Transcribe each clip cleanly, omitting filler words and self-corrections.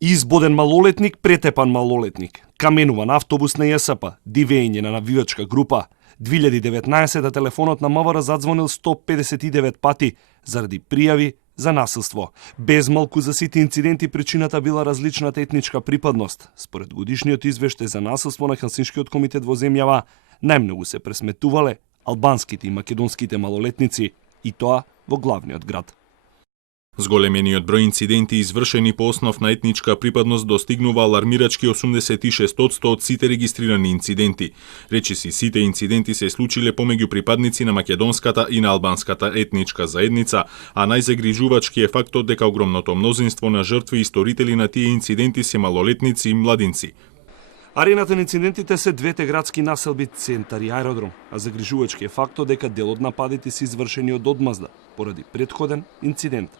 Избоден малолетник, претепан малолетник, каменуван автобус на ЈСП, дивење на навивачка група. 2019 телефонот на МВР задзвонил 159 пати заради пријави за насилство. Без малку за сите инциденти причината била различната етничка припадност. Според годишниот извештај за насилство на Хелсиншкиот комитет во земјава, најмногу се пресметувале албанските и македонските малолетници, и тоа во главниот град. Зголемениот број инциденти извршени по основ на етничка припадност достигнува алармирачки 86% од сите регистрирани инциденти. Речиси, сите инциденти се случиле помеѓу припадници на македонската и на албанската етничка заедница, а најзагрижувачки е фактот дека огромното мнозинство на жртви и сторители на тие инциденти се малолетници и младинци. Арената на инцидентите се двете градски населби Центар и Аеродром, а загрижувачки е фактот дека дел од нападите се извршени од одмазда, поради претходен инцидент.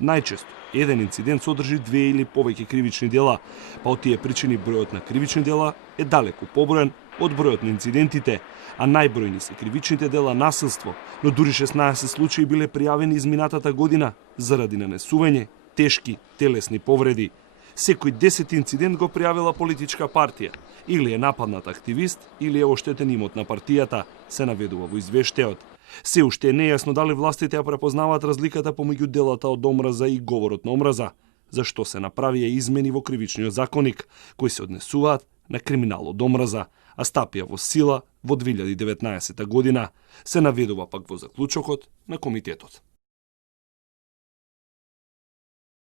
Најчесто, еден инцидент содржи две или повеќе кривични дела, па од тие причини бројот на кривични дела е далеку поброен од бројот на инцидентите, а најбројни се кривичните дела насилство, но дури 16 случаи биле пријавени изминатата година заради нанесување тешки телесни повреди. Секој 10 инцидент го пријавила политичка партија, или е нападнат активист, или е оштетен имот на партијата, се наведува во извештајот. Се уште е нејасно дали властите ја препознаваат разликата помеѓу делата од омраза и говорот на омраза, зашто се направија измени во кривичниот законник, кои се однесуваат на криминал од омраза, а стапија во сила во 2019 година, се наведува пак во заклучокот на комитетот.